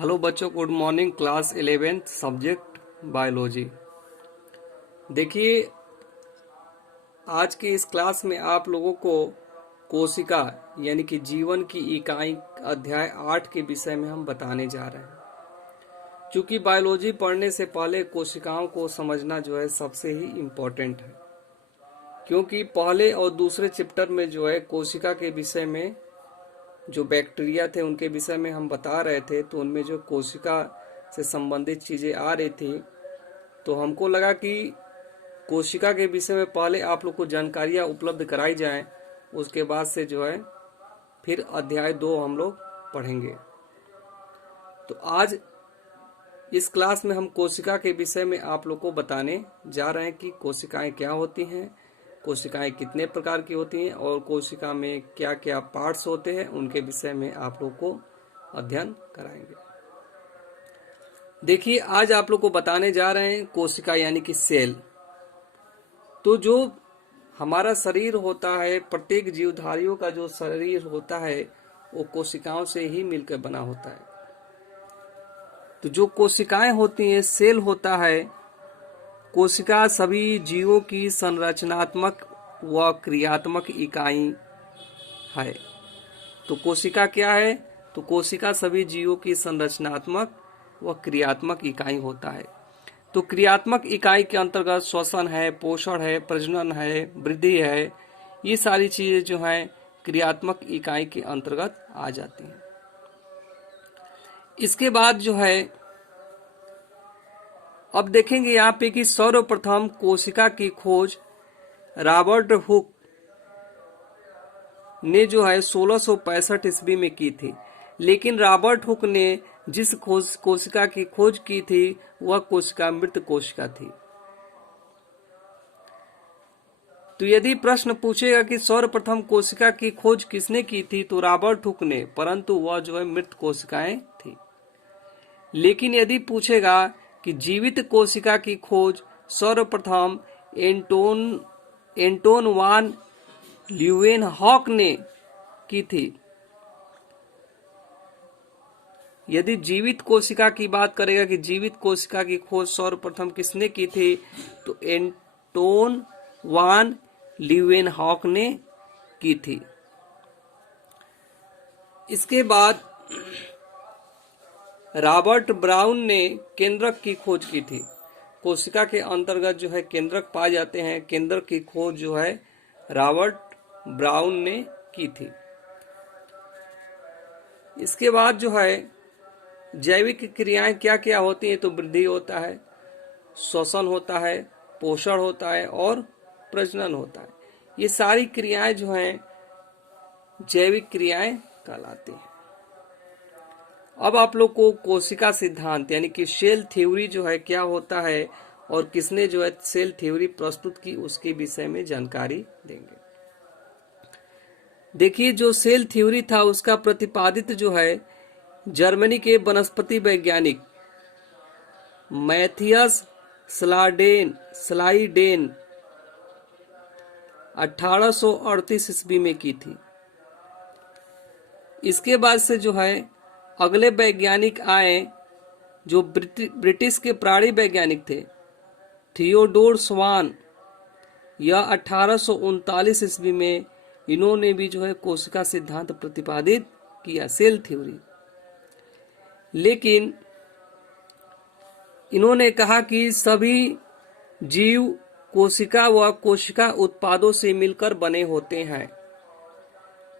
Hello बच्चों, good morning. Class 11th subject biology. देखिए, आज के इस क्लास में आप लोगों को कोशिका यानी कि जीवन की इकाई अध्याय 8 के विषय में हम बताने जा रहे हैं। क्योंकि बायोलॉजी पढ़ने से पहले कोशिकाओं को समझना जो है सबसे ही इम्पोर्टेंट है। क्योंकि पहले और दूसरे चैप्टर में जो है कोशिका के विषय में जो बैक्टीरिया थे उनके विषय में हम बता रहे थे, तो उनमें जो कोशिका से संबंधित चीजें आ रही थी, तो हमको लगा कि कोशिका के विषय में पहले आप लोग को जानकारियां उपलब्ध कराई जाएं, उसके बाद से जो है फिर अध्याय 2 हम लोग पढ़ेंगे। तो आज इस क्लास में हम कोशिका के विषय में आप लोग को बताने जा रहे हैं कि कोशिकाएं क्या होती हैं, कोशिकाएं कितने प्रकार की होती हैं और कोशिका में क्या क्या पार्ट्स होते हैं, उनके विषय में आप लोग को अध्ययन कराएंगे। देखिए, आज आप लोग को बताने जा रहे हैं कोशिका यानी कि सेल। तो जो हमारा शरीर होता है, प्रत्येक जीवधारियों का जो शरीर होता है वो कोशिकाओं से ही मिलकर बना होता है। तो जो कोशिकाएं होती हैं, सेल होता है, कोशिका सभी जीवों की संरचनात्मक व क्रियात्मक इकाई है। तो कोशिका क्या है? तो कोशिका सभी जीवों की संरचनात्मक व क्रियात्मक इकाई होता है। तो क्रियात्मक इकाई के अंतर्गत श्वसन है, पोषण है, प्रजनन है, वृद्धि है, ये सारी चीजें जो हैं क्रियात्मक इकाई के अंतर्गत आ जाती हैं। इसके बाद जो है अब देखेंगे यहाँ पे कि सर्वप्रथम कोशिका की खोज रॉबर्ट हुक ने जो है 1665 ईस्वी में की थी। लेकिन रॉबर्ट हुक ने जिस कोशिका की खोज की थी वह कोशिका मृत कोशिका थी। तो यदि प्रश्न पूछेगा कि सर्वप्रथम कोशिका की खोज किसने की थी, तो रॉबर्ट हुक ने, परंतु वह जो है मृत कोशिकाएं थी। लेकिन यदि पूछेगा कि जीवित कोशिका की खोज सर्वप्रथम एंटोन वान ल्यूवेनहॉक ने की थी। यदि जीवित कोशिका की बात करेगा कि जीवित कोशिका की खोज सर्वप्रथम किसने की थी, तो एंटोन वान ल्यूवेनहॉक ने की थी। इसके बाद रॉबर्ट ब्राउन ने केंद्रक की खोज की थी। कोशिका के अंतर्गत जो है केंद्रक पाए जाते हैं, केंद्रक की खोज जो है रॉबर्ट ब्राउन ने की थी। इसके बाद जो है जैविक क्रियाएं क्या क्या होती हैं, तो वृद्धि होता है, श्वसन होता है, पोषण होता है और प्रजनन होता है। ये सारी क्रियाएं जो हैं जैविक क्रियाएं कहलाती हैं। अब आप लोग को कोशिका सिद्धांत यानी कि सेल थ्योरी जो है क्या होता है और किसने जो है सेल थ्योरी प्रस्तुत की, उसके विषय में जानकारी देंगे। देखिए, जो सेल थ्योरी था उसका प्रतिपादित जो है जर्मनी के वनस्पति वैज्ञानिक मैथियस स्लाइडेन 1838 ईस्वी में की थी। इसके बाद से जो है अगले वैज्ञानिक आए जो ब्रिटिश के प्राणी वैज्ञानिक थे, थियोडोर स्वान। यह 1839 ईस्वी में इन्होंने भी जो है कोशिका सिद्धांत प्रतिपादित किया, सेल थ्योरी। लेकिन इन्होंने कहा कि सभी जीव कोशिका व कोशिका उत्पादों से मिलकर बने होते हैं।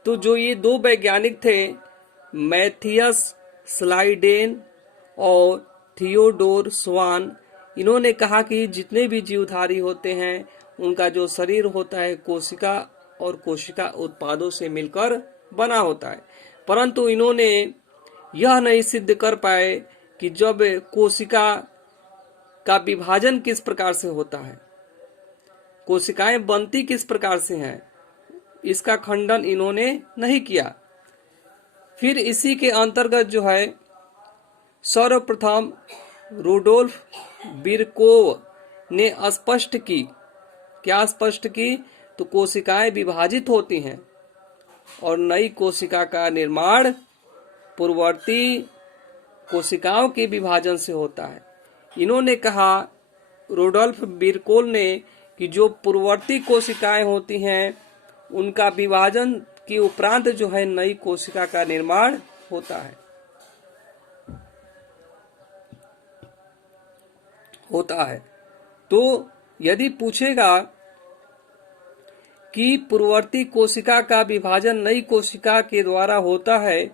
तो जो ये दो वैज्ञानिक थे, मैथियस स्लाइडेन और थियोडोर स्वान, इन्होंने कहा कि जितने भी जीवधारी होते हैं उनका जो शरीर होता है कोशिका और कोशिका उत्पादों से मिलकर बना होता है। परंतु इन्होंने यह नहीं सिद्ध कर पाए कि जब कोशिका का विभाजन किस प्रकार से होता है, कोशिकाएं बनती किस प्रकार से हैं, इसका खंडन इन्होंने नहीं किया। फिर इसी के अंतर्गत जो है सर्वप्रथम रूडोल्फ बिरकोव ने स्पष्ट की, क्या स्पष्ट की, तो कोशिकाएं विभाजित होती हैं और नई कोशिका का निर्माण पूर्ववर्ती कोशिकाओं के विभाजन से होता है। इन्होंने कहा, रुडोल्फ विरकोल ने, कि जो पूर्ववर्ती कोशिकाएं होती हैं उनका विभाजन के उपरांत जो है नई कोशिका का निर्माण होता है। तो यदि पूछेगा कि पूर्ववर्ती कोशिका का विभाजन नई कोशिका के द्वारा होता है,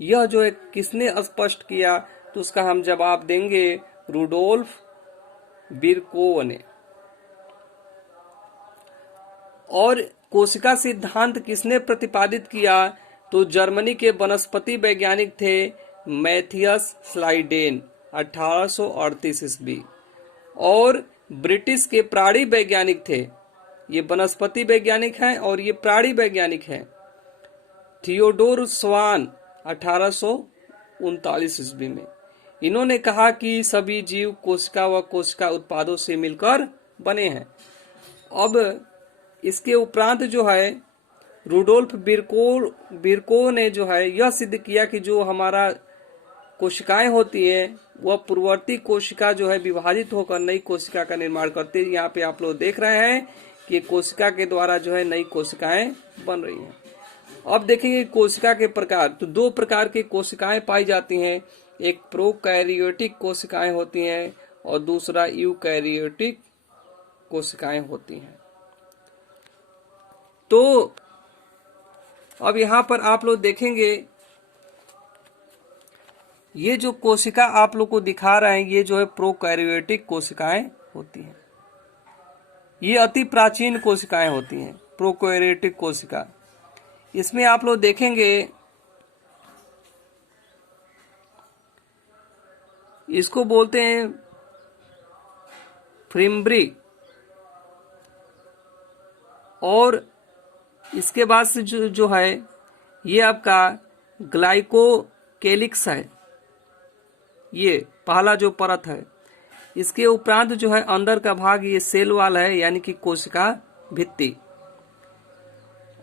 यह जो है किसने स्पष्ट किया, तो उसका हम जवाब देंगे रुडोल्फ विरकोव ने। और कोशिका सिद्धांत किसने प्रतिपादित किया, तो जर्मनी के वनस्पति वैज्ञानिक थे मैथियस स्लाइडेन 1838 ईस्वी। और ब्रिटिश के प्राणी वैज्ञानिक थे, ये वनस्पति वैज्ञानिक हैं और ये प्राणी वैज्ञानिक हैं, थियोडोर स्वान 1839 ईस्वी में। इन्होंने कहा कि सभी जीव कोशिका व कोशिका उत्पादों से मिलकर बने हैं। अब इसके उपरांत जो है रुडोल्फ विरकोव ने जो है यह सिद्ध किया कि जो हमारा कोशिकाएं होती है वह पूर्ववर्ती कोशिका जो है विभाजित होकर नई कोशिका का निर्माण करती है। यहाँ पे आप लोग देख रहे हैं कि कोशिका के द्वारा जो है नई कोशिकाएं बन रही हैं। अब देखेंगे कोशिका के प्रकार। तो दो प्रकार की कोशिकाएं पाई जाती हैं, एक प्रोकैरियोटिक कोशिकाएं होती हैं और दूसरा यूकैरियोटिक कोशिकाएं होती हैं। तो अब यहाँ पर आप लोग देखेंगे, ये जो कोशिका आप लोग को दिखा रहे हैं, ये जो है प्रोकैरियोटिक कोशिकाएं होती हैं। ये अति प्राचीन कोशिकाएं होती हैं, प्रोकैरियोटिक कोशिका। इसमें आप लोग देखेंगे, इसको बोलते हैं फ्रिम्ब्री। और इसके बाद से जो है ये आपका ग्लाइकोकेलिक्स है, ये पहला जो परत है। इसके उपरांत जो है अंदर का भाग ये सेल वाल है, यानी कि कोशिका भित्ति।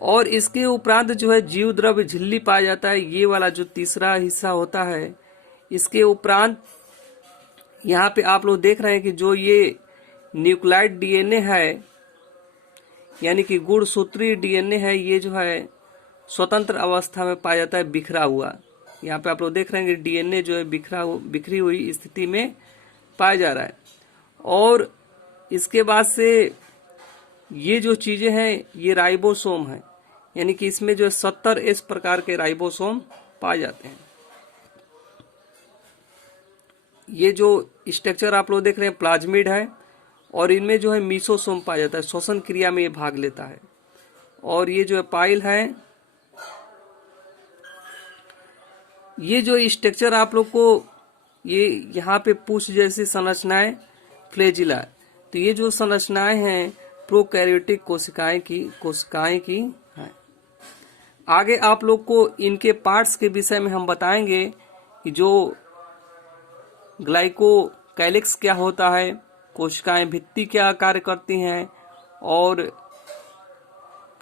और इसके उपरांत जो है जीव द्रव्य झिल्ली पाया जाता है, ये वाला जो तीसरा हिस्सा होता है। इसके उपरांत यहाँ पे आप लोग देख रहे हैं कि जो ये न्यूक्लियोटाइड डीएनए है, यानी कि गुणसूत्रीय डीएनए है, ये जो है स्वतंत्र अवस्था में पाया जाता है, बिखरा हुआ। यहाँ पे आप लोग देख रहे हैं कि डीएनए जो है बिखरी हुई स्थिति में पाया जा रहा है। और इसके बाद से ये जो चीजें हैं ये राइबोसोम है, यानी कि इसमें जो है 70 प्रकार के राइबोसोम पाए जाते हैं। ये जो स्ट्रक्चर आप लोग देख रहे हैं प्लाज्मिड है, और इनमें जो है मीसोसोम पाया जाता है, श्वसन क्रिया में ये भाग लेता है। और ये जो है पाइल है। ये जो स्ट्रक्चर आप लोग को, ये यहाँ पे पूछ जैसी संरचनाएं फ्लैजिला, तो ये जो संरचनाएं हैं प्रोकैरियोटिक कोशिकाएं की हैं। आगे आप लोग को इनके पार्ट्स के विषय में हम बताएंगे कि जो ग्लाइकोकैलिक्स क्या होता है, कोशिकाएं भित्ति क्या कार्य करती हैं, और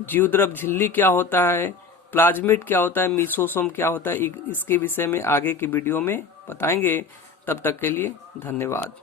जीवद्रव्य झिल्ली क्या होता है, प्लाज्मिड क्या होता है, मीसोसोम क्या होता है, इसके विषय में आगे की वीडियो में बताएंगे। तब तक के लिए धन्यवाद।